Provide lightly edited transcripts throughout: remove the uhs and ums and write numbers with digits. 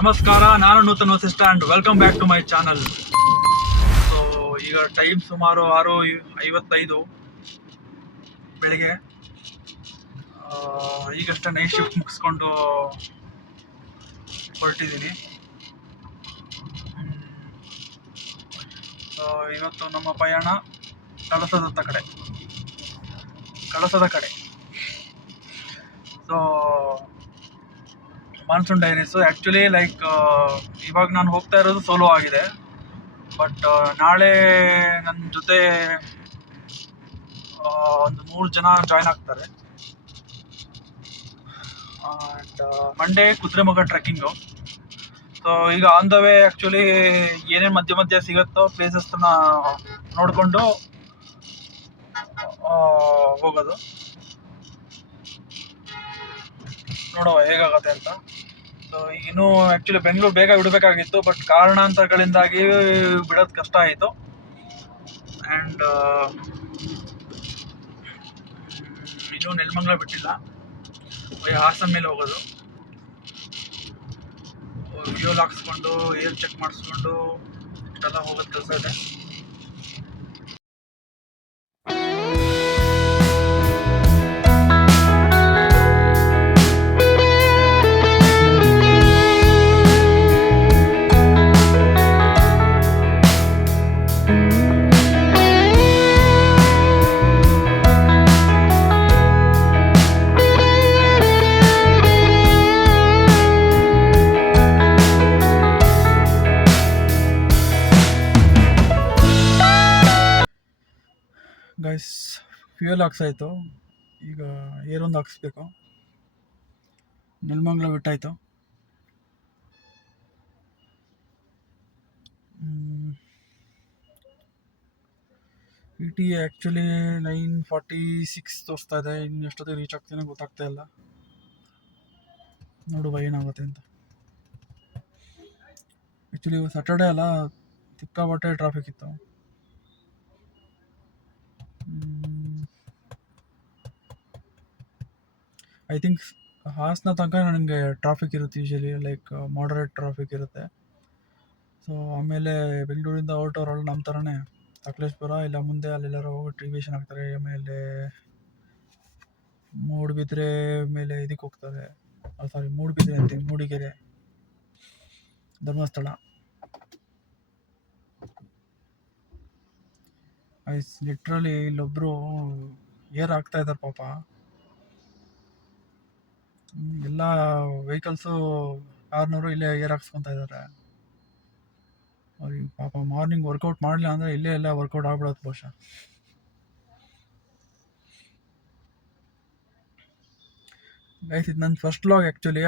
ನಮಸ್ಕಾರ, ನಾನು Nuthan Vasishta and welcome back to my channel. So ಈಗ ಟೈಮ್ ಸುಮಾರು 6:55 ಬೆಳಿಗ್ಗೆ. ಈಗಷ್ಟೇ ನೈಟ್ ಶಿಫ್ಟ್ ಮುಗಿಸ್ಕೊಂಡು ಹೊರಟಿದ್ದೀನಿ. ಸೊ ಇವತ್ತು ನಮ್ಮ ಪಯಣ ಕಳಸದ ಕಡೆ. ಸೊ ಮಾನ್ಸೂನ್ ಡೈರೀಸು ಆ್ಯಕ್ಚುಲಿ ಇವಾಗ ನಾನು ಹೋಗ್ತಾ ಇರೋದು ಸೋಲೋ ಆಗಿದೆ. ಬಟ್ ನಾಳೆ ನನ್ನ ಜೊತೆ ಒಂದು 3 ಜನ ಜಾಯ್ನ್ ಆಗ್ತಾರೆ. And Monday Kudremukh trekking. So ಈಗ ಆನ್ ದ ವೇ ಆ್ಯಕ್ಚುಲಿ ಏನೇನು ಮಧ್ಯ ಸಿಗುತ್ತೋ ಪ್ಲೇಸಸ್ನ ನೋಡಿಕೊಂಡು ಹೋಗೋದು. ನೋಡುವ ಹೇಗಾಗತ್ತೆ ಅಂತ. ಸೊ ಇನ್ನೂ ಆ್ಯಕ್ಚುಲಿ ಬೆಂಗಳೂರು ಬೇಗ ಬಿಡಬೇಕಾಗಿತ್ತು, ಬಟ್ ಕಾರಣಾಂತರಗಳಿಂದಾಗಿ ಬಿಡೋದು ಕಷ್ಟ ಆಯಿತು. ಆ್ಯಂಡ್ ಇನ್ನೂ ನೆಲಮಂಗಲ ಬಿಟ್ಟಿಲ್ಲ, ಹಾಸನ ಮೇಲೆ ಹೋಗೋದು. ಫ್ಯೂಲ್ ಹಾಕ್ಸ್ಕೊಂಡು ಏರ್ ಚೆಕ್ ಮಾಡಿಸ್ಕೊಂಡು ಇಷ್ಟೆಲ್ಲ ಹೋಗೋದು ಕೆಲಸ ಇದೆ. ಗೈಸ್, ಫ್ಯೂಯಲ್ ಹಾಕ್ಸಾಯ್ತು. ಈಗ ಏರೊಂದು ಹಾಕ್ಸ್ಬೇಕು. ನೆಲಮಂಗಲ ಬಿಟ್ಟಾಯಿತು. ETA ಆ್ಯಕ್ಚುಲಿ 9:46 ತೋರಿಸ್ತಾ ಇದೆ. ಇನ್ನು ಎಷ್ಟೊತ್ತಿಗೆ ರೀಚ್ ಆಗ್ತೀನಿ ಗೊತ್ತಾಗ್ತಾ ಇಲ್ಲ. ನೋಡುವ ಏನಾಗುತ್ತೆ ಅಂತ. ಆ್ಯಕ್ಚುಲಿ ಸ್ಯಾಟರ್ಡೇ ಅಲ್ಲ, ಸಿಕ್ಕಾಪಟ್ಟೆ ಟ್ರಾಫಿಕ್ ಇತ್ತು. ಐ ಥಿಂಕ್ ಹಾಸನ ತನಕ ನನಗೆ ಟ್ರಾಫಿಕ್ ಇರುತ್ತೆ ಯೂಶಲಿ, ಮಾಡರೇಟ್ ಟ್ರಾಫಿಕ್ ಇರುತ್ತೆ. ಸೊ ಆಮೇಲೆ ಬೆಂಗಳೂರಿಂದ ಹೊರಟೋರಲ್ಲ ನಮ್ಮ ಥರನೇ ಸಕಲೇಶ್ಪುರ ಇಲ್ಲ ಮುಂದೆ ಅಲ್ಲೆಲ್ಲರೂ ಹೋಗಿ ಟಿವಿಷನ್ ಹಾಕ್ತಾರೆ. ಆಮೇಲೆ ಮೂಡುಬಿದ್ರೆ ಮೇಲೆ ಇದಕ್ಕೆ ಹೋಗ್ತಾರೆ. ಮೂಡುಬಿದ್ರೆ ಅಂತೀನಿ, ಮೂಡಿಗೆರೆ, ಧರ್ಮಸ್ಥಳ. ಲಿಟ್ರಲಿ ಇಲ್ಲೊಬ್ರು ಏರ್ ಹಾಕ್ತಾ ಇದ್ದಾರೆ ಪಾಪ. ಎಲ್ಲ ವೆಹಿಕಲ್ಸು ಕಾರ್ನವರು ಇಲ್ಲೇ ಏರ್ ಹಾಕ್ಸ್ಕೊತಾ ಇದ್ದಾರೆ. ಅವ್ರಿಗೆ ಪಾಪ ಮಾರ್ನಿಂಗ್ ವರ್ಕೌಟ್ ಮಾಡಲಿಲ್ಲ ಅಂದರೆ ಇಲ್ಲೇ ಎಲ್ಲ ವರ್ಕೌಟ್ ಆಗ್ಬಿಡೋದು ಬಹುಶಃ. ಗೈಸ್, ಇದು ನನ್ನ ಫಸ್ಟ್ ವ್ಲಾಗ್ ಆ್ಯಕ್ಚುಲಿ.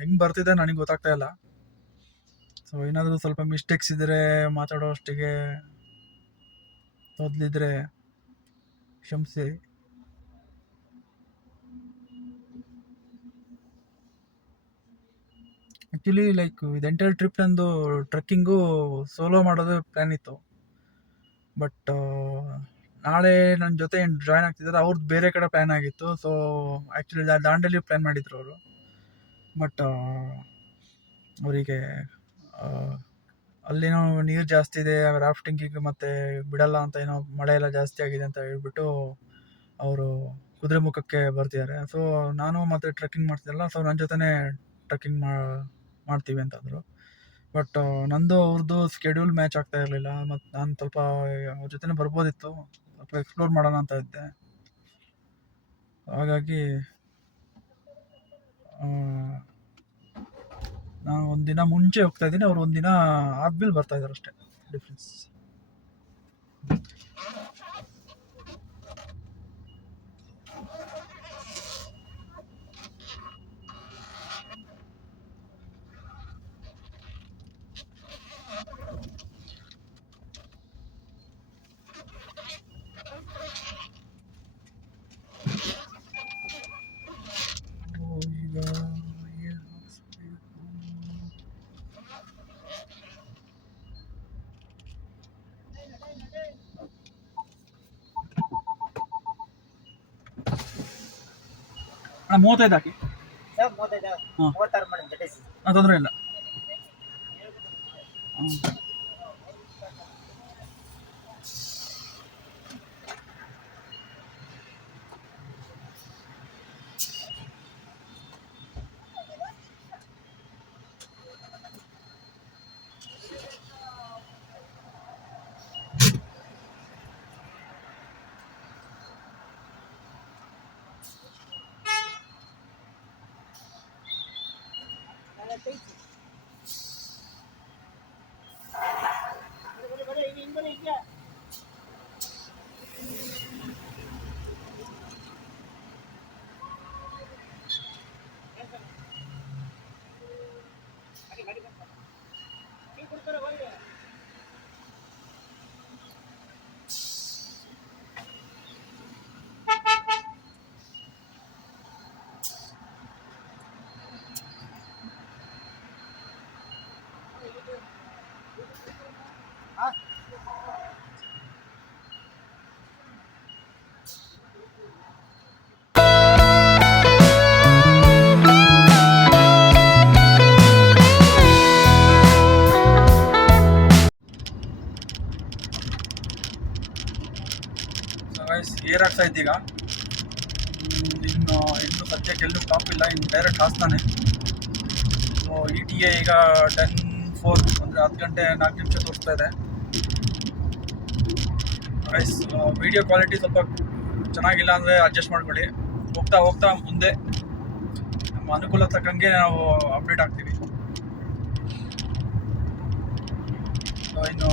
ಹೆಂಗೆ ಬರ್ತಿದೆ ನನಗೆ ಗೊತ್ತಾಗ್ತಾ ಇಲ್ಲ. ಸೊ ಏನಾದರೂ ಸ್ವಲ್ಪ ಮಿಸ್ಟೇಕ್ಸ್ ಇದ್ದರೆ, ಮಾತಾಡೋ ಅಷ್ಟಿಗೆ ತೊದಲಿದ್ರೆ ಕ್ಷಮಿಸಿ. ಆ್ಯಕ್ಚುಲಿ ಇದು ಎಂಟೈರ್ ಟ್ರಿಪ್ ನಂದು ಟ್ರೆಕ್ಕಿಂಗು ಸೋಲೋ ಮಾಡೋದು ಪ್ಲ್ಯಾನ್ ಇತ್ತು. ಬಟ್ ನಾಳೆ ನನ್ನ ಜೊತೆ ಏನು ಜಾಯ್ನ್ ಆಗ್ತಿದ್ದಾರೆ ಅವ್ರದ್ದು ಬೇರೆ ಕಡೆ ಪ್ಲ್ಯಾನ್ ಆಗಿತ್ತು. ಸೊ ಆ್ಯಕ್ಚುಲಿ ದಾಂಡೇಲಿ ಪ್ಲ್ಯಾನ್ ಮಾಡಿದ್ರು ಅವರು. ಬಟ್ ಅವರಿಗೆ ಅಲ್ಲೇನೋ ನೀರು ಜಾಸ್ತಿ ಇದೆ, ರಾಫ್ಟಿಂಗಿಗೆ ಮತ್ತೆ ಬಿಡಲ್ಲ ಅಂತ, ಏನೋ ಮಳೆ ಎಲ್ಲ ಜಾಸ್ತಿ ಆಗಿದೆ ಅಂತ ಹೇಳ್ಬಿಟ್ಟು ಅವರು ಕುದುರೆಮುಖಕ್ಕೆ ಬರ್ತಿದ್ದಾರೆ. ಸೊ ನಾನು ಮತ್ತೆ ಟ್ರೆಕ್ಕಿಂಗ್ ಮಾಡ್ತಿದ್ದಲ್ಲ, ಸೊ ನನ್ನ ಜೊತೆನೇ ಟ್ರೆಕ್ಕಿಂಗ್ ಮಾಡ್ತೀವಿ ಅಂತಂದರು. ಬಟ್ ನಂದು ಅವ್ರದ್ದು ಸ್ಕೆಡ್ಯೂಲ್ ಮ್ಯಾಚ್ ಆಗ್ತಾ ಇರಲಿಲ್ಲ. ಮತ್ತು ನಾನು ಸ್ವಲ್ಪ ಅವ್ರ ಜೊತೆನೇ ಬರ್ಬೋದಿತ್ತು, ಸ್ವಲ್ಪ ಎಕ್ಸ್ಪ್ಲೋರ್ ಮಾಡೋಣ ಅಂತ ಇದ್ದೆ. ಹಾಗಾಗಿ ನಾನು ಒಂದಿನ ಮುಂಚೆ ಹೋಗ್ತಾ ಇದ್ದೀನಿ, ಅವ್ರು ಒಂದಿನ ಆದ್ಮೇಲೆ ಬರ್ತಾ ಇದ್ದಾರೆ, ಅಷ್ಟೇ ಡಿಫ್ರೆನ್ಸ್. ಈಗ 35 ಹಾಕಿ. ತೊಂದರೆ ಇಲ್ಲ. ಏರ್ ಆಗ್ತಾ ಇದ್ದೀಗ. ಇನ್ನು ಸದ್ಯಕ್ಕೆ ಎಲ್ಲೂ ಸ್ಟಾಪ್ ಇಲ್ಲ, ಇನ್ನು ಡೈರೆಕ್ಟ್ ಹಾಸನಾನೆ. ಸೊ ETA ಈಗ 10:04 ಅಂದರೆ 10 ಗಂಟೆ 4 ನಿಮಿಷ ತೋರಿಸ್ತಾ ಇದೆ. ಗೈಸ್ ವಿಡಿಯೋ ಕ್ವಾಲಿಟಿ ಸ್ವಲ್ಪ ಚೆನ್ನಾಗಿಲ್ಲ ಅಂದರೆ ಅಡ್ಜಸ್ಟ್ ಮಾಡ್ಕೊಳ್ಳಿ. ಹೋಗ್ತಾ ಹೋಗ್ತಾ ಮುಂದೆ ನಮ್ಮ ಅನುಕೂಲ ತಕ್ಕಂಗೆ ನಾವು ಅಪ್ಡೇಟ್ ಆಗ್ತೀವಿ. ಇನ್ನು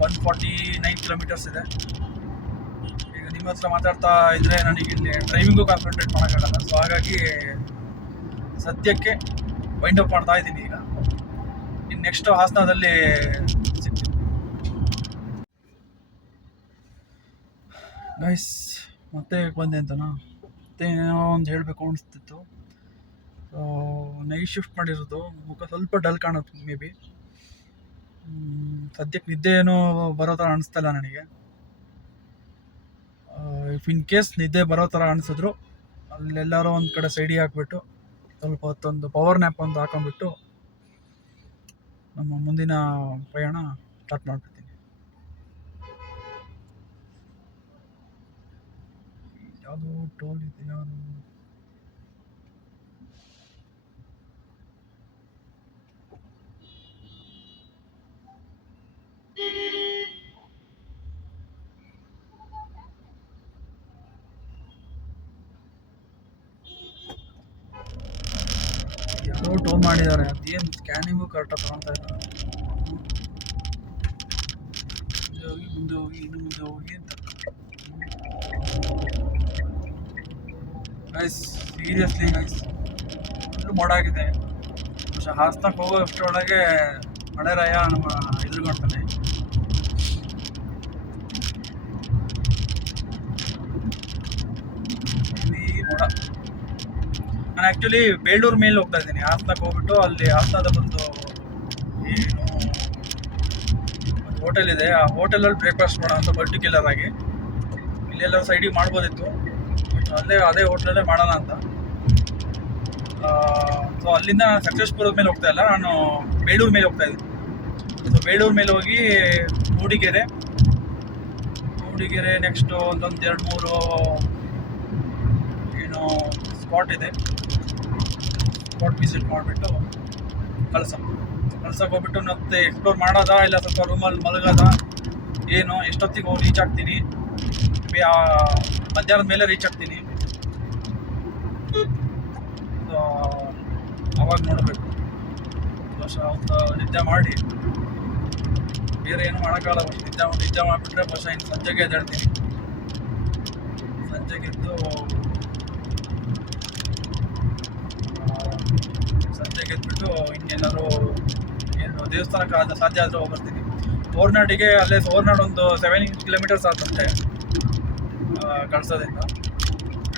149 ಕಿಲೋಮೀಟರ್ಸ್ ಇದೆ. ಈಗ ನಿಮ್ಮ ಹತ್ರ ಮಾತಾಡ್ತಾ ಇದ್ದರೆ ನನಗೆ ಇಲ್ಲಿ ಡ್ರೈವಿಂಗು ಕಾನ್ಸಂಟ್ರೇಟ್ ಮಾಡೋಕ್ಕಾಗಲ್ಲ. ಸೊ ಹಾಗಾಗಿ ಸದ್ಯಕ್ಕೆ ವೈಂಡ್ ಅಪ್ ಮಾಡ್ತಾ ಇದ್ದೀನಿ. ಈಗ ಇನ್ನು ನೆಕ್ಸ್ಟ್ ಹಾಸನದಲ್ಲಿ ಸಿಗ್ತೀನಿ. ಗೈಸ್ ಮತ್ತೆ ಬಂದೆ ಅಂತನಾ, ಮತ್ತೆ ಏನೋ ಒಂದು ಹೇಳಬೇಕು ಅನಿಸ್ತಿತ್ತು. ನೈಟ್ ಶಿಫ್ಟ್ ಮಾಡಿರೋದು, ಮುಖ ಸ್ವಲ್ಪ ಡಲ್ ಕಾಣುತ್ತೆ ಮೇ ಬಿ. ಸದ್ಯಕ್ಕೆ ನಿದ್ದೆ ಏನೋ ಬರೋ ಥರ ಅನಿಸ್ತಿಲ್ಲ ನನಗೆ. ಇಫ್ ಇನ್ ಕೇಸ್ ನಿದ್ದೆ ಬರೋ ಥರ ಅನಿಸಿದ್ರು ಅಲ್ಲೆಲ್ಲಾರೋ ಒಂದು ಕಡೆ ಸೈಡಿಗೆ ಹಾಕ್ಬಿಟ್ಟು ಸ್ವಲ್ಪ ಹೊತ್ತೊಂದು ಪವರ್ ನ್ಯಾಪ್ ಒಂದು ಹಾಕೊಂಡ್ಬಿಟ್ಟು ನಮ್ಮ ಮುಂದಿನ ಪಯಣ ಸ್ಟಾರ್ಟ್ ಮಾಡ್ಬಿಡ್ತೀನಿ. ಯಾವುದು ಟೋಲ್ ಇದೆ, ಯಾವುದು ಯಾವುದೋ ಟೋಲ್ ಮಾಡಿದ್ದಾರೆ. ಅದೇನು ಸ್ಕ್ಯಾನಿಂಗು ಕರೆಕ್ಟಾಗಿ ತಗೊಳ್ತಾ ಇದ್ದಾರೆ. ಮುಂದೆ ಹೋಗಿ ಇನ್ನು ಮುಂದೆ ಹೋಗಿ ಅಂತ. ಗೈಸ್ ಸೀರಿಯಸ್ಲಿ ಗೈಸ್ ಫುಲ್ ಮೋಡಾಗಿದೆ. ಹಾಸನಕ್ಕೆ ಹೋಗೋ ಅಷ್ಟರೊಳಗೆ ಮಳೆರಾಯ ನಮ್ಮ ಎದುರುಗೊಳ್ತಾನೆ. ಮೋಡ. ನಾನು ಆ್ಯಕ್ಚುಲಿ ಬೇಳೂರು ಮೇಲೆ ಹೋಗ್ತಾ ಇದ್ದೀನಿ. ಹಾಸನಕ್ಕೆ ಹೋಗ್ಬಿಟ್ಟು ಅಲ್ಲಿ ಹಾಸನದ ಒಂದು ಏನು ಒಂದು ಹೋಟೆಲ್ ಇದೆ, ಆ ಹೋಟೆಲಲ್ಲಿ ಬ್ರೇಕ್ಫಾಸ್ಟ್ ಮಾಡೋಣ ಅಂತ ಪರ್ಟಿಕ್ಯುಲರ್ ಆಗಿ. ಇಲ್ಲೆಲ್ಲ ಸೈಡಿಗೆ ಮಾಡ್ಬೋದಿತ್ತು, ಬಟ್ ಅದೇ ಹೋಟ್ಲಲ್ಲೇ ಮಾಡೋಣ ಅಂತ. ಸೊ ಅಲ್ಲಿಂದ ಸಕಲೇಶಪುರದ ಮೇಲೆ ಹೋಗ್ತಾ ಇಲ್ಲ, ನಾನು ಬೇಳೂರು ಮೇಲೆ ಹೋಗ್ತಾ ಇದ್ದೀನಿ. ಸೊ ಬೇಳೂರು ಮೇಲೆ ಹೋಗಿ ಮೂಡಿಗೆರೆ ನೆಕ್ಸ್ಟು ಒಂದೊಂದು 2-3 ಏನು ಸ್ಪಾಟ್ ಇದೆ. ಸ್ಪಾಟ್ ವಿಸಿಟ್ ಮಾಡಿಬಿಟ್ಟು ಕಳ್ಸಕ್ಕೆ ಹೋಗ್ಬಿಟ್ಟು ಮತ್ತೆ ಎಕ್ಸ್ಪ್ಲೋರ್ ಮಾಡೋದಾ ಇಲ್ಲ ಸ್ವಲ್ಪ ರೂಮಲ್ಲಿ ಮಲಗೋದ, ಏನು ಎಷ್ಟೊತ್ತಿಗೆ ಹೋಗಿ ರೀಚ್ ಆಗ್ತೀನಿ. ಮಧ್ಯಾಹ್ನದ ಮೇಲೆ ರೀಚ್ ಆಗ್ತೀನಿ. ಅವಾಗ ನೋಡಬೇಕು. ಒಂದು ನಿದ್ದೆ ಮಾಡಿ, ಬೇರೆ ಏನು ಮಾಡೋಕ್ಕಾಗಲ್ಲ. ನಿದ್ದೆ ಮಾಡಿಬಿಟ್ರೆ ಬಹುಶಃ ಇನ್ನು ಸಂಜೆಗೆ ಎದ್ದೇಳ್ತೀನಿ. ಸಂಜೆಗೆ ಎದ್ದು ಎದ್ಬಿಟ್ಟು ಇನ್ನೇನಾದ್ರು ಏನು ದೇವಸ್ಥಾನಕ್ಕೆ ಸಾಧ್ಯ ಆದರೆ ಹೋಗ್ಬರ್ತೀನಿ. ಹೊರನಾಡಿಗೆ ಅಲ್ಲೇ ಹೊರನಾಡು ಒಂದು 7 ಕಿಲೋಮೀಟರ್ಸ್ ಆಗುತ್ತೆ ಕಳಸದಿಂದ.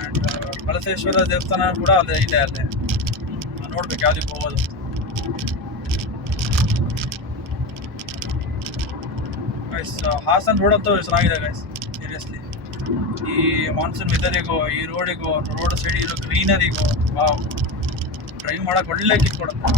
ಆ್ಯಂಡ್ ಕಳಸೇಶ್ವರ ದೇವಸ್ಥಾನ ಕೂಡ ಅಲ್ಲೇ ಇದೆ. ನೋಡ್ಬೇಕು ಯಾವುದಕ್ಕೆ ಹೋಗೋದು. ಗೈಸ್ ಹಾಸನ ರೋಡ್ ಅಂತೂ ಚೆನ್ನಾಗಿದೆ ಗೈಸ್, ಸೀರಿಯಸ್ಲಿ. ಈ ಮಾನ್ಸೂನ್ ವೆದರಿಗೂ, ಈ ರೋಡಿಗೂ, ರೋಡ್ ಸೈಡ್ ಇರೋ ಗ್ರೀನರಿಗೂ ಡ್ರೈವ್ ಮಾಡೋಕೆ ಒಳ್ಳೆ ಕಿಕ್ ಕೊಡುತ್ತೆ.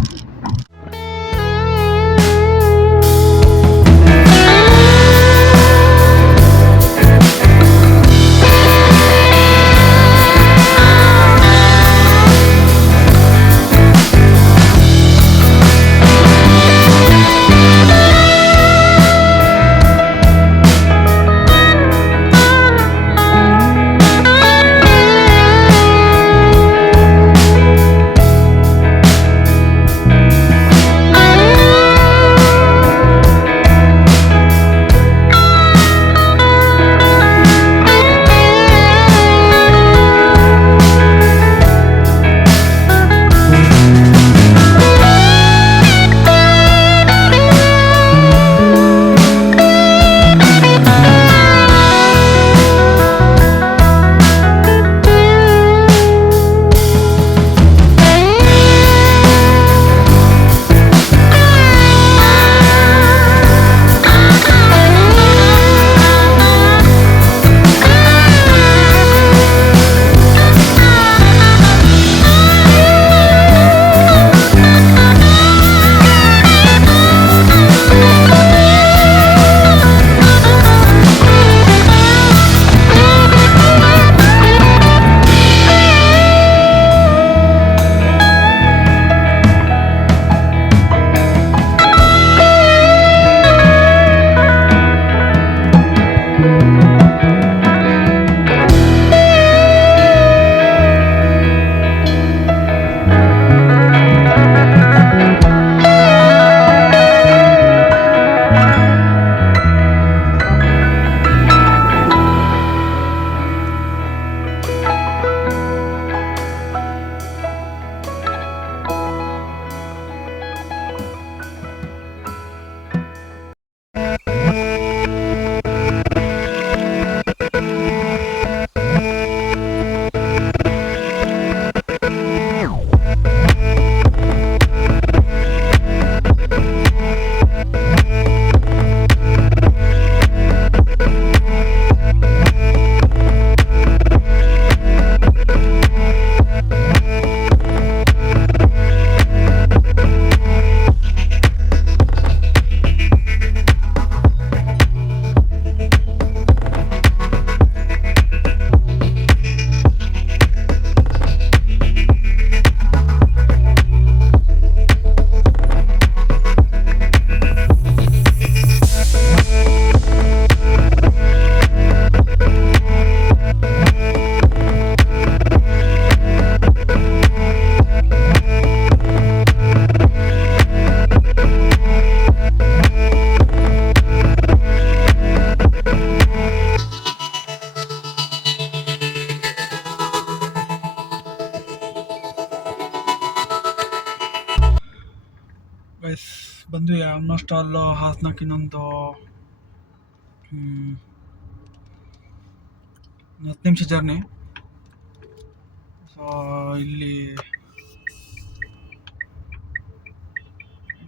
ಗೈಸ್ ಬಂದ್ವಿ ಆಲ್ಮೋಸ್ಟ್ ಆಲ್ ಹಾಸನಕ್ಕೆ ಇನ್ನೊಂದು 10 ನಿಮಿಷ ಜರ್ನಿ. ಸೊ ಇಲ್ಲಿ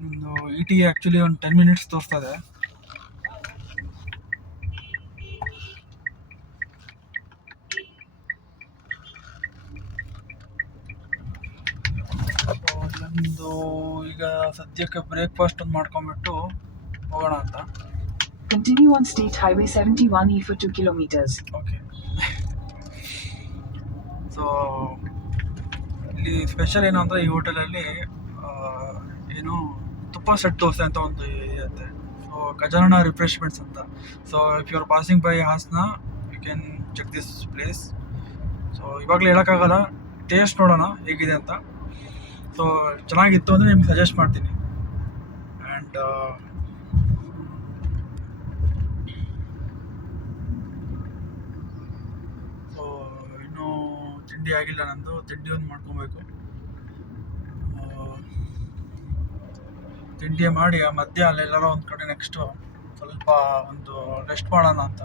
ಒಂದು ET ಆ್ಯಕ್ಚುಲಿ ಒಂದು 10 ಮಿನಿಟ್ಸ್ ತೋರಿಸ್ತಾ ಇದೆ. ಒಂದು ಈಗ ಸದ್ಯಕ್ಕೆ ಬ್ರೇಕ್ಫಾಸ್ಟ್ ಒಂದು ಮಾಡ್ಕೊಂಡ್ಬಿಟ್ಟು ಹೋಗೋಣ ಅಂತ. Continue on State Highway 71E for 2 kilometers. Okay. So ಇಲ್ಲಿ ಸ್ಪೆಷಲ್ ಏನು ಅಂದರೆ ಈ ಹೋಟೆಲಲ್ಲಿ ಏನು ತುಪ್ಪ ಸೆಟ್ ದೋಸೆ ಅಂತ ಒಂದು ಇರುತ್ತೆ. ಸೊ ಖಜಾನ ರಿಫ್ರೆಶ್ಮೆಂಟ್ಸ್ ಅಂತ. So if you are passing by Hassan you can check this place. So ಇವಾಗಲೇ ಹೇಳೋಕ್ಕಾಗಲ್ಲ, ಟೇಸ್ಟ್ ನೋಡೋಣ ಹೇಗಿದೆ ಅಂತ. ಸೊ ಚೆನ್ನಾಗಿತ್ತು ಅಂದರೆ ನಿಮ್ಗೆ ಸಜೆಸ್ಟ್ ಮಾಡ್ತೀನಿ. ಆ್ಯಂಡ್ ಸೊ ಇನ್ನೂ ತಿಂಡಿ ಆಗಿಲ್ಲ ನಂದು. ತಿಂಡಿ ಒಂದು ಮಾಡ್ಕೊಬೇಕು. ತಿಂಡಿ ಮಾಡಿ ಆ ಮಧ್ಯ ಅಲ್ಲೆಲ್ಲರೂ ಒಂದು ಕಡೆ ನೆಕ್ಸ್ಟು ಸ್ವಲ್ಪ ಒಂದು ರೆಸ್ಟ್ ಮಾಡೋಣ ಅಂತ.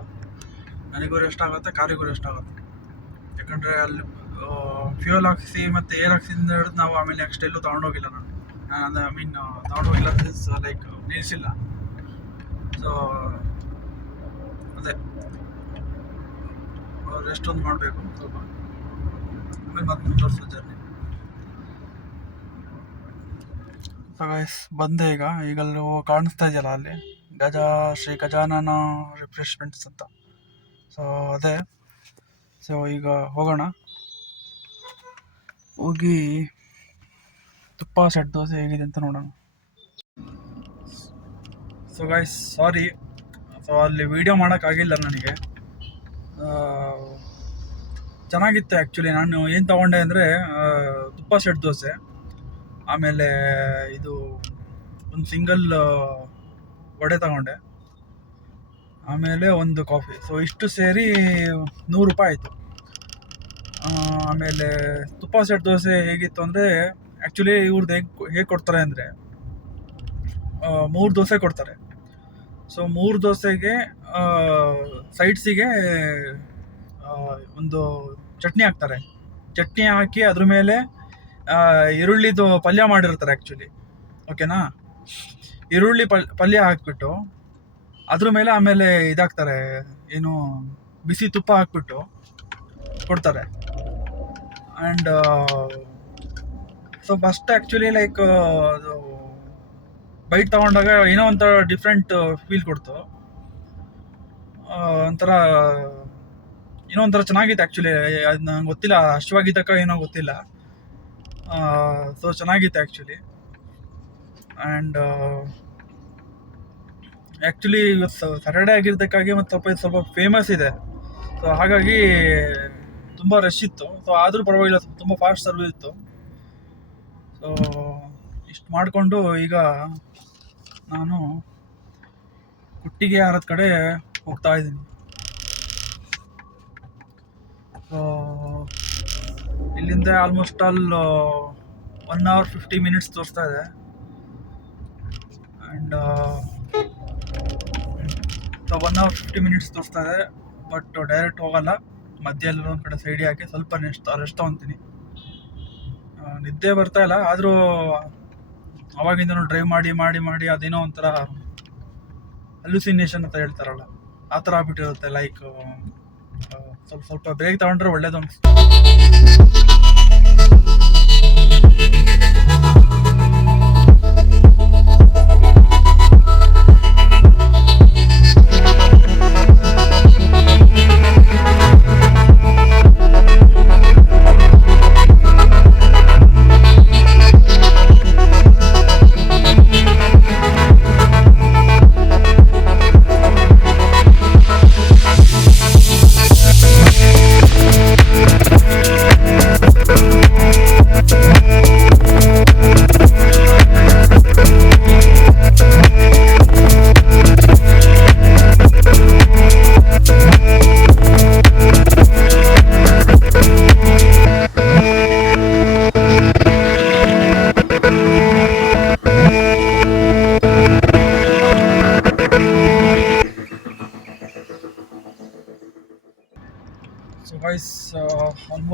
ನನಗೂ ರೆಸ್ಟ್ ಆಗುತ್ತೆ, ಕಾರಿಗೂ ರೆಸ್ಟ್ ಆಗುತ್ತೆ. ಯಾಕಂದರೆ ಅಲ್ಲಿ ಫ್ಯೂಯಲ್ ಹಾಕ್ಸಿ ಮತ್ತು ಏರ್ ಹಾಕ್ಸಿಂದ ಹಿಡಿದು ನಾವು ಆಮೇಲೆ ನೆಕ್ಸ್ಟ್ ಎಲ್ಲೂ ತೊಗೊಂಡೋಗಿಲ್ಲ ನಾನು. ಐ ಮೀನ್ ತೊಗೊಂಡೋಗಿಲ್ಲ ಲೈಕ್ ನಿಲ್ಲಿಸಿಲ್ಲ. ಸೊ ಅದೇ ರೆಸ್ಟ್ ಒಂದು ಮಾಡಬೇಕು ಸ್ವಲ್ಪ, ಆಮೇಲೆ ಮತ್ತೆ ಮುಂದುವರ್ಸೋ ಜರ್ನಿ. ಸೊ ಗೈಸ್ ಬಂದೆ ಈಗಲ್ಲೂ ಕಾಣಿಸ್ತಾ ಇದೆಯಲ್ಲ ಅಲ್ಲಿ ಶ್ರೀ ಗಜಾನನ ರಿಫ್ರೆಶ್ಮೆಂಟ್ಸ್ ಅಂತ. ಸೊ ಅದೇ. ಸೊ ಈಗ ಹೋಗೋಣ, ಹೋಗಿ ತುಪ್ಪ ಸೆಟ್ ದೋಸೆ ಹೇಗಿದೆ ಅಂತ ನೋಡೋಣ. ಸೊ ಗೈಸ್ ಸಾರಿ, ಸೊ ಅಲ್ಲಿ ವಿಡಿಯೋ ಮಾಡೋಕ್ಕಾಗಿಲ್ಲ ನನಗೆ. ಚೆನ್ನಾಗಿತ್ತು ಆ್ಯಕ್ಚುಲಿ. ನಾನು ಏನು ತೊಗೊಂಡೆ ಅಂದರೆ ತುಪ್ಪ ಸೆಟ್ ದೋಸೆ, ಆಮೇಲೆ ಇದು ಒಂದು ಸಿಂಗಲ್ ವಡೆ ತಗೊಂಡೆ, ಆಮೇಲೆ ಒಂದು ಕಾಫಿ. ಸೊ ಇಷ್ಟು ಸೇರಿ 100 ರೂಪಾಯಿ ಆಯಿತು. ಆಮೇಲೆ ತುಪ್ಪ ಸೆಟ್ ದೋಸೆ ಹೇಗಿತ್ತು ಅಂದರೆ ಆ್ಯಕ್ಚುಲಿ ಇವ್ರದ್ದು ಹೇಗೆ ಕೊಡ್ತಾರೆ ಅಂದರೆ 3 ದೋಸೆ ಕೊಡ್ತಾರೆ. ಸೊ 3 ದೋಸೆಗೆ ಸೈಡ್ಸಿಗೆ ಒಂದು ಚಟ್ನಿ ಹಾಕ್ತಾರೆ. ಚಟ್ನಿ ಹಾಕಿ ಅದ್ರ ಮೇಲೆ ಈರುಳ್ಳಿದು ಪಲ್ಯ ಮಾಡಿರ್ತಾರೆ ಆ್ಯಕ್ಚುಲಿ. ಓಕೆನಾ? ಈರುಳ್ಳಿ ಪಲ್ಯ ಹಾಕ್ಬಿಟ್ಟು ಅದ್ರ ಮೇಲೆ ಆಮೇಲೆ ಇದಾಕ್ತಾರೆ, ಏನು ಬಿಸಿ ತುಪ್ಪ ಹಾಕ್ಬಿಟ್ಟು ಕೊಡ್ತಾರೆ. And so first actually like ಅದು ಬೈಟ್ ತೊಗೊಂಡಾಗ ಏನೋ ಒಂಥರ ಡಿಫ್ರೆಂಟ್ ಫೀಲ್ ಕೊಡ್ತು. ಒಂಥರ ಏನೋ ಒಂಥರ ಚೆನ್ನಾಗಿತ್ತು ಆ್ಯಕ್ಚುಲಿ. ಅದು ನಂಗೆ ಗೊತ್ತಿಲ್ಲ, ಅಷ್ಟವಾಗಿದ್ದಕ್ಕ ಏನೋ ಗೊತ್ತಿಲ್ಲ. ಸೊ ಚೆನ್ನಾಗಿತ್ತು ಆ್ಯಕ್ಚುಲಿ. ಆ್ಯಂಡ್ ಆ್ಯಕ್ಚುಲಿ ಇವತ್ತು ಸ್ಯಾಟರ್ಡೇ ಆಗಿದ್ದಕ್ಕಾಗಿ ಮತ್ತು ಸ್ವಲ್ಪ ಫೇಮಸ್ ಇದೆ. ಸೊ ಹಾಗಾಗಿ ತುಂಬ ರಶ್ ಇತ್ತು. ಸೊ ಆದರೂ ಪರವಾಗಿಲ್ಲ, ತುಂಬ ಫಾಸ್ಟ್ ಸರ್ವಿಸ್ ಇತ್ತು. ಸೊ ಇಷ್ಟು ಮಾಡಿಕೊಂಡು ಈಗ ನಾನು ಕುಟ್ಟಿಗೆ ಹಾರದ ಕಡೆ ಹೋಗ್ತಾ ಇದ್ದೀನಿ. ಸೊ ಇಲ್ಲಿಂದ ಆಲ್ಮೋಸ್ಟ್ ಆಲ್ 1 hour 50 minutes ತೋರಿಸ್ತಾ ಇದೆ. ಆ್ಯಂಡ್ 1 hour 50 minutes ತೋರಿಸ್ತಾ ಇದೆ. ಬಟ್ ಡೈರೆಕ್ಟ್ ಹೋಗಲ್ಲ, ಮಧ್ಯ ಎಲ್ಲರೂ ಒಂದು ಕಡೆ ಸೈಡಿ ಹಾಕಿ ಸ್ವಲ್ಪ ರೆಸ್ಟ್ ತೊಗೊತೀನಿ. ನಿದ್ದೆ ಬರ್ತಾ ಇಲ್ಲ, ಆದರೂ ಅವಾಗಿಂದನೂ ಡ್ರೈವ್ ಮಾಡಿ ಅದೇನೋ ಒಂಥರ ಹಲ್ಯೂಸಿನೇಷನ್ ಅಂತ ಹೇಳ್ತಾರಲ್ಲ, ಆ ಥರ ಆಗ್ಬಿಟ್ಟಿರುತ್ತೆ. ಲೈಕ್ ಸ್ವಲ್ಪ ಬ್ರೇಕ್ ತಗೊಂಡ್ರೆ ಒಳ್ಳೇದು ಅನಿಸ್ತು.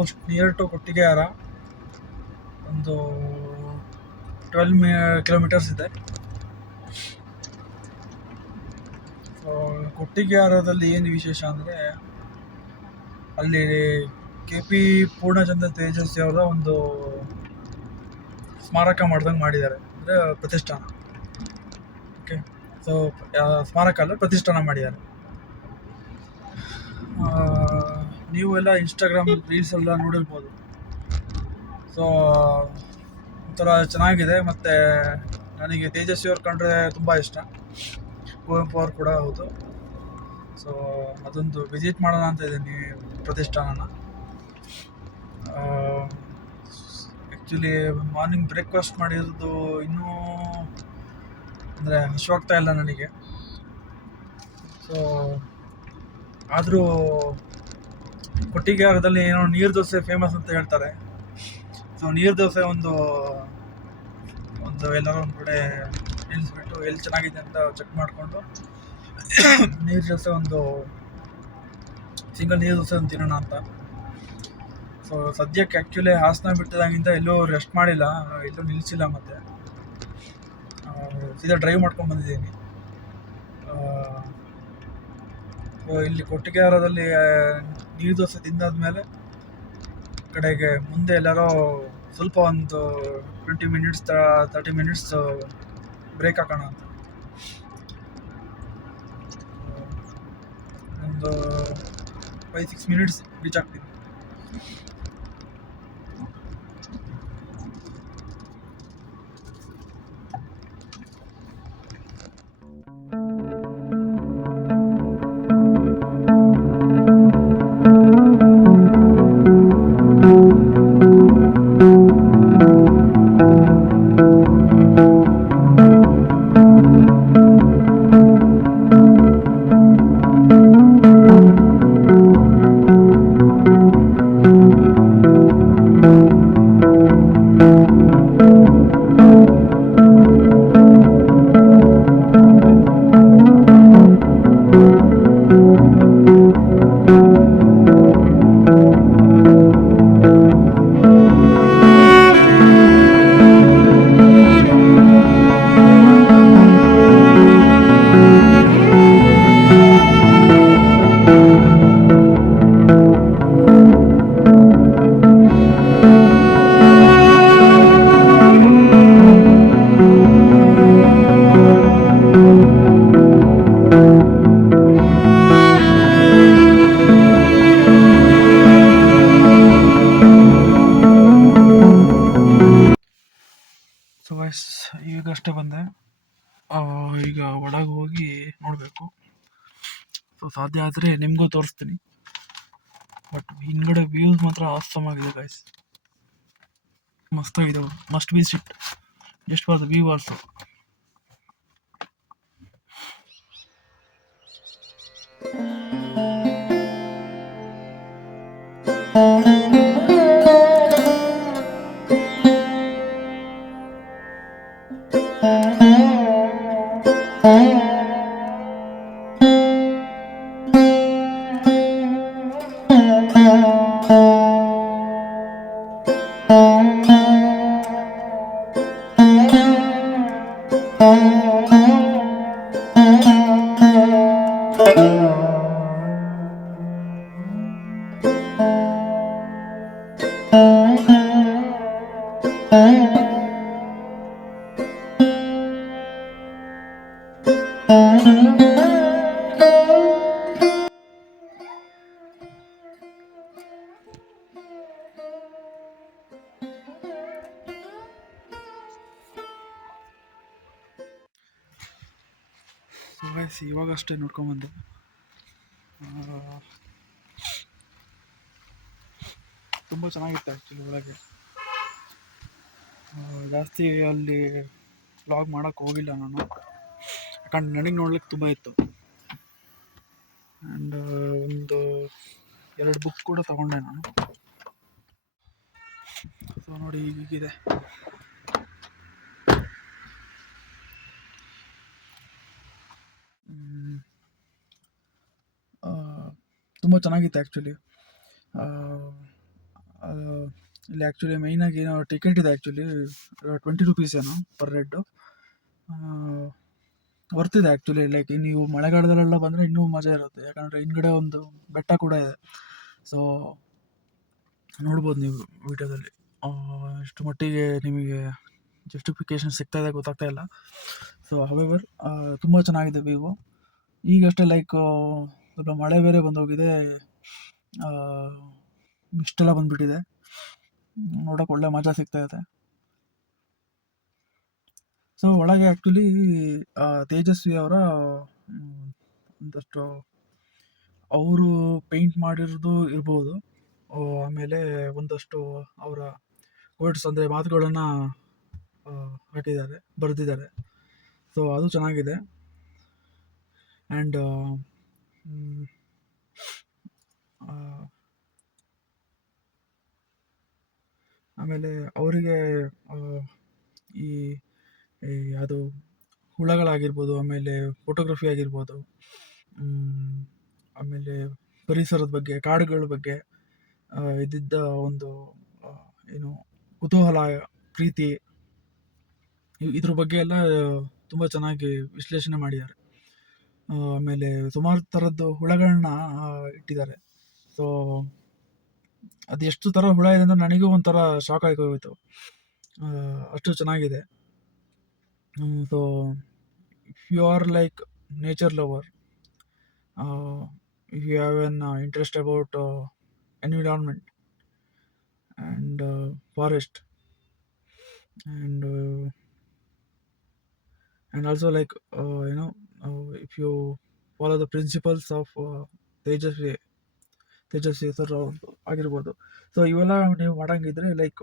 ಆಲ್ಮೋಸ್ಟ್ ನಿಯರ್ ಟು ಕೊಟ್ಟಿಗೆಹಾರ ಒಂದು 12 ಕಿಲೋಮೀಟರ್ಸ್ ಇದೆ. ಸೊ ಕೊಟ್ಟಿಗೆಹಾರದಲ್ಲಿ ಏನು ವಿಶೇಷ ಅಂದರೆ, ಅಲ್ಲಿ KP ಪೂರ್ಣಚಂದ್ರ ತೇಜಸ್ವಿ ಅವರ ಒಂದು ಸ್ಮಾರಕ ಮಾಡ್ದಂಗೆ ಮಾಡಿದ್ದಾರೆ, ಅಂದರೆ ಪ್ರತಿಷ್ಠಾನ. ಓಕೆ, ಸೊ ಸ್ಮಾರಕ ಅಲ್ಲ, ಪ್ರತಿಷ್ಠಾನ ಮಾಡಿದ್ದಾರೆ. ನೀವು ಎಲ್ಲ ಇನ್ಸ್ಟಾಗ್ರಾಮ್ ರೀಲ್ಸ್ ಎಲ್ಲ ನೋಡಿರ್ಬೋದು. ಸೊ ಒಂಥರ ಚೆನ್ನಾಗಿದೆ. ಮತ್ತು ನನಗೆ ತೇಜಸ್ವಿ ಅವ್ರು ಕಂಡ್ರೆ ತುಂಬ ಇಷ್ಟ, ಕುವೆಂಪು ಅವ್ರು ಕೂಡ ಹೌದು. ಸೊ ಅದೊಂದು ವಿಸಿಟ್ ಮಾಡೋಣ ಅಂತ ಇದ್ದೀನಿ ಪ್ರತಿಷ್ಠಾನನ. ಆ್ಯಕ್ಚುಲಿ ಮಾರ್ನಿಂಗ್ ಬ್ರೇಕ್ಫಾಸ್ಟ್ ಮಾಡಿರೋದು ಇನ್ನೂ ಅಂದರೆ ಹಸಿವಾಗ್ತಾ ಇಲ್ಲ ನನಗೆ. ಸೊ ಆದರೂ ಕೊಟ್ಟಿಗೆಹಾರದಲ್ಲಿ ಏನೋ ನೀರು ದೋಸೆ ಫೇಮಸ್ ಅಂತ ಹೇಳ್ತಾರೆ. ಸೊ ನೀರು ದೋಸೆ ಒಂದು ಎಲ್ಲರೂ ಒಂದು ಕಡೆ ನಿಲ್ಲಿಸ್ಬಿಟ್ಟು ಎಲ್ಲಿ ಚೆನ್ನಾಗಿದೆ ಅಂತ ಚೆಕ್ ಮಾಡಿಕೊಂಡು ನೀರು ದೋಸೆ ಸಿಂಗಲ್ ನೀರು ದೋಸೆ ಒಂದು ತಿನ್ನೋಣ ಅಂತ. ಸೊ ಸದ್ಯಕ್ಕೆ ಆ್ಯಕ್ಚುಲಿ ಹಾಸನ ಬಿಟ್ಟಿದಾಗಿಂದ ಎಲ್ಲೂ ರೆಸ್ಟ್ ಮಾಡಿಲ್ಲ, ಎಲ್ಲೂ ನಿಲ್ಲಿಸಿಲ್ಲ. ಮತ್ತು ಸೀದಾ ಡ್ರೈವ್ ಮಾಡ್ಕೊಂಡು ಬಂದಿದ್ದೀನಿ. ಸೊ ಇಲ್ಲಿ ಕೊಟ್ಟಿಗೆಹಾರದಲ್ಲಿ ನೀರು ದೋಸೆ ತಿಂದಾದ್ಮೇಲೆ ಕಡೆಗೆ ಮುಂದೆ ಎಲ್ಲರೂ ಸ್ವಲ್ಪ ಒಂದು 20 ಮಿನಿಟ್ಸ್ 30 ಮಿನಿಟ್ಸ್ ಬ್ರೇಕ್ ಹಾಕೋಣ ಅಂತ. ಒಂದು 5-6 ಮಿನಿಟ್ಸ್ ರೀಚ್ ಆಗ್ತೀನಿ. ಸೊ ಗೈಸ್, ಈಗಷ್ಟೇ ಬಂದೆ. ಈಗ ಒಳಗೆ ಹೋಗಿ ನೋಡಬೇಕು. ಸೊ ಸಾಧ್ಯ ಆದರೆ ನಿಮಗೂ ತೋರಿಸ್ತೀನಿ. ಬಟ್ ಹಿಂದ್ಗಡೆ ವ್ಯೂಸ್ ಮಾತ್ರ ಆಸಮ್ ಆಗಿದೆ ಗೈಸ್, ಮಸ್ತಾಗಿದೆ. Must visit just for the view also. So guys, ಇವಾಗಷ್ಟೇ ನೋಡ್ಕೊಂಬಂದೆ. ತುಂಬ ಚೆನ್ನಾಗಿತ್ತು ಆ್ಯಕ್ಚುಲಿ ಒಳಗೆ. ಜಾಸ್ತಿ ಅಲ್ಲಿ ವ್ಲಾಗ್ ಮಾಡೋಕ್ಕೆ ಹೋಗಿಲ್ಲ ನಾನು, ಯಾಕಂದ್ರೆ ನನಗೆ ನೋಡ್ಲಿಕ್ಕೆ ತುಂಬ ಇತ್ತು. ಆ್ಯಂಡ್ ಒಂದು 2 ಬುಕ್ ಕೂಡ ತಗೊಂಡೆ ನಾನು. ಸೊ ನೋಡಿ ಹೀಗಿದೆ. ತುಂಬ ಚೆನ್ನಾಗಿತ್ತು ಆ್ಯಕ್ಚುಲಿ. ಆ, ಇಲ್ಲಿ ಆ್ಯಕ್ಚುಲಿ ಮೈನಾಗಿ ಏನೋ ಟಿಕೆಟ್ ಇದೆ ಆ್ಯಕ್ಚುಲಿ ₹20 ಏನೋ ಪರ್ ಹೆಡ್ಡು. ವರ್ತಿದೆ ಆ್ಯಕ್ಚುಲಿ. ಲೈಕ್ ನೀವು ಮಳೆಗಾಲದಲ್ಲೆಲ್ಲ ಬಂದರೆ ಇನ್ನೂ ಮಜಾ ಇರುತ್ತೆ, ಯಾಕಂದರೆ ಹಿಂದ್ಗಡೆ ಒಂದು ಬೆಟ್ಟ ಕೂಡ ಇದೆ. ಸೊ ನೋಡ್ಬೋದು ನೀವು ವಿಡಿಯೋದಲ್ಲಿ. ಎಷ್ಟು ಮಟ್ಟಿಗೆ ನಿಮಗೆ ಜಸ್ಟಿಫಿಕೇಶನ್ ಸಿಗ್ತಾ ಇದೆ ಗೊತ್ತಾಗ್ತಾ ಇಲ್ಲ. ಸೊ ಹವೆವರ್ ತುಂಬ ಚೆನ್ನಾಗಿದೆ ವ್ಯೂವು. ಈಗಷ್ಟೇ ಲೈಕ್ ಸ್ವಲ್ಪ ಮಳೆ ಬೇರೆ ಬಂದೋಗಿದೆ, ಮಿಸ್ಟೆಲ್ಲ ಬಂದ್ಬಿಟ್ಟಿದೆ, ನೋಡೋಕೆ ಒಳ್ಳೆ ಮಜಾ ಸಿಗ್ತಾ ಇದೆ. ಸೊ ಒಳಗೆ ಆ್ಯಕ್ಚುಲಿ ತೇಜಸ್ವಿ ಅವರ ಒಂದಷ್ಟು ಅವರು ಪೇಂಟ್ ಮಾಡಿರೋದು ಇರ್ಬೋದು. ಆಮೇಲೆ ಒಂದಷ್ಟು ಅವರ ವರ್ಡ್ಸ್ ಅಂದರೆ ಮಾತುಗಳನ್ನು ಹಾಕಿದ್ದಾರೆ, ಬರೆದಿದ್ದಾರೆ. ಸೊ ಅದು ಚೆನ್ನಾಗಿದೆ. ಆ್ಯಂಡ್ ಆಮೇಲೆ ಅವರಿಗೆ ಈ ಅದು ಹುಳಗಳಾಗಿರ್ಬೋದು, ಆಮೇಲೆ ಫೋಟೋಗ್ರಫಿ ಆಗಿರ್ಬೋದು, ಆಮೇಲೆ ಪರಿಸರದ ಬಗ್ಗೆ, ಕಾಡುಗಳ ಬಗ್ಗೆ ಇದ್ದಿದ್ದ ಒಂದು ಏನು ಕುತೂಹಲ, ಪ್ರೀತಿ, ಇದ್ರ ಬಗ್ಗೆ ಎಲ್ಲ ತುಂಬ ಚೆನ್ನಾಗಿ ವಿಶ್ಲೇಷಣೆ ಮಾಡಿದ್ದಾರೆ. ಆಮೇಲೆ ಸುಮಾರು ಥರದ್ದು ಹುಳಗಳನ್ನ ಇಟ್ಟಿದ್ದಾರೆ. ಸೊ ಅದು ಎಷ್ಟು ಥರ ಹುಳ ಇದೆ ಅಂದರೆ ನನಗೂ ಒಂಥರ ಶಾಕ್ ಆಗಿ ಹೋಯಿತು, ಅಷ್ಟು ಚೆನ್ನಾಗಿದೆ. So if you are like nature lover, if you have an interest about environment and forest and also like if you follow the principles of Tejaswi sir ಆಗಿರ್ಬೋದು. ಸೊ ಇವೆಲ್ಲ ನೀವು ಮಾಡಂಗಿದ್ರೆ ಲೈಕ್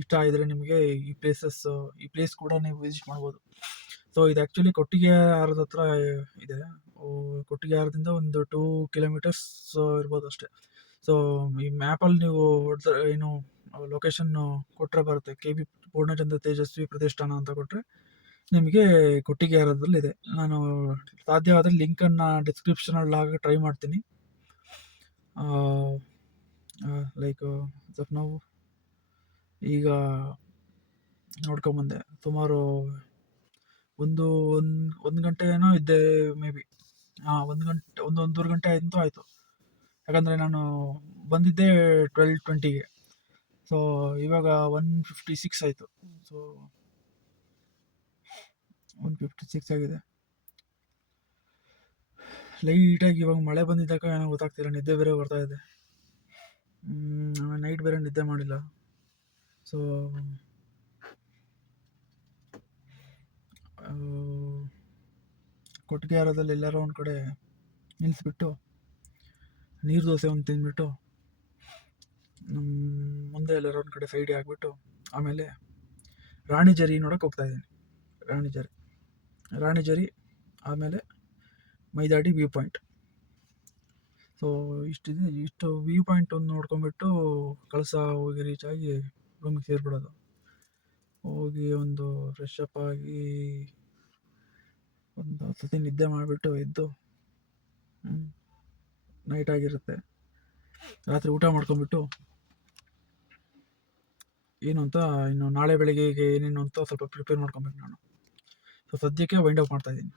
ಇಷ್ಟ ಆಗಿದ್ರೆ ನಿಮಗೆ ಈ ಪ್ಲೇಸ್ ಕೂಡ ನೀವು ವಿಸಿಟ್ ಮಾಡ್ಬೋದು. ಸೊ ಇದು ಆ್ಯಕ್ಚುಲಿ ಕೊಟ್ಟಿಗೆಹಾರದ ಹತ್ರ ಇದೆ. ಕೊಟ್ಟಿಗೆಹಾರದಿಂದ ಒಂದು 2 ಕಿಲೋಮೀಟರ್ಸ್ ಇರ್ಬೋದು ಅಷ್ಟೇ. ಸೊ ಈ ಮ್ಯಾಪಲ್ಲಿ ನೀವು ಹೊಡೆದ್ರೆ ಏನು ಲೊಕೇಶನ್ ಕೊಟ್ಟರೆ ಬರುತ್ತೆ, KB ಪೂರ್ಣಚಂದ್ರ ತೇಜಸ್ವಿ ಪ್ರತಿಷ್ಠಾನ ಅಂತ ಕೊಟ್ಟರೆ ನಿಮಗೆ ಕೊಟ್ಟಿಗೆಹಾರದಲ್ಲಿದೆ. ನಾನು ಸಾಧ್ಯವಾದರೆ ಲಿಂಕನ್ನು ಡಿಸ್ಕ್ರಿಪ್ಷನಲ್ಲಿ ಹಾಕಿ ಟ್ರೈ ಮಾಡ್ತೀನಿ. ಲೈಕ್ ನಾವು ಈಗ ನೋಡ್ಕೊಂಬಂದೆ, ಸುಮಾರು ಒಂದು ಗಂಟೆ ಏನೋ ಇದ್ದೆ ಮೇ ಬಿ. 1.5 ಗಂಟೆ ಅಂತೂ ಆಯಿತು, ಯಾಕಂದರೆ ನಾನು ಬಂದಿದ್ದೆ 12:20ಗೆ. ಸೊ ಇವಾಗ 1:56 ಆಯಿತು. ಸೊ 1:56 ಆಗಿದೆ. ಲೈಟಾಗಿ ಇವಾಗ ಮಳೆ ಬಂದಿದ್ದಾಗ ಏನೋ ಗೊತ್ತಾಗ್ತಿಲ್ಲ, ನಿದ್ದೆ ಬೇರೆ ಬರ್ತಾ ಇದೆ. ನೈಟ್ ಬೇರೆ ನಿದ್ದೆ ಮಾಡಿಲ್ಲ. ಸೊ ಕೊಟ್ಟಿಗೆಹಾರದಲ್ಲಿ ಎಲ್ಲಾರೋ ಒಂದು ಕಡೆ ನಿಲ್ಲಿಸ್ಬಿಟ್ಟು ನೀರು ದೋಸೆ ಒಂದು ತಿಂದ್ಬಿಟ್ಟು ಮುಂದೆ ಎಲ್ಲಾರೋ ಒಂದು ಕಡೆ ಸೈಡಿಗೆ ಹಾಕ್ಬಿಟ್ಟು ಆಮೇಲೆ ರಾಣಿಜರಿ ನೋಡೋಕೆ ಹೋಗ್ತಾಯಿದ್ದೀನಿ. ರಾಣಿಜರಿ ಆಮೇಲೆ ಮೈದಾಡಿ ವ್ಯೂ ಪಾಯಿಂಟ್. ಸೊ ಇಷ್ಟಿದೆ. ಇಷ್ಟು ವ್ಯೂ ಪಾಯಿಂಟ್ ಒಂದು ನೋಡ್ಕೊಂಬಿಟ್ಟು ಕಳಸ ಹೋಗಿ ರೀಚ್ ಆಗಿ ರೂಮಿಗೆ ಸೇರಿಬಿಡೋದು. ಹೋಗಿ ಒಂದು ಫ್ರೆಶ್ ಅಪ್ ಆಗಿ ಒಂದು ಸತಿ ನಿದ್ದೆ ಮಾಡಿಬಿಟ್ಟು ಎದ್ದು ನೈಟ್ ಆಗಿರುತ್ತೆ, ರಾತ್ರಿ ಊಟ ಮಾಡ್ಕೊಂಬಿಟ್ಟು ಏನು ಅಂತ ಇನ್ನು ನಾಳೆ ಬೆಳಗ್ಗೆಗೆ ಏನೇನು ಅಂತ ಸ್ವಲ್ಪ ಪ್ರಿಪೇರ್ ಮಾಡ್ಕೊಬೇಕು ನಾನು. ಸೊ ಸದ್ಯಕ್ಕೆ ವೈಂಡ್ ಅಪ್ ಮಾಡ್ತಾಯಿದ್ದೀನಿ.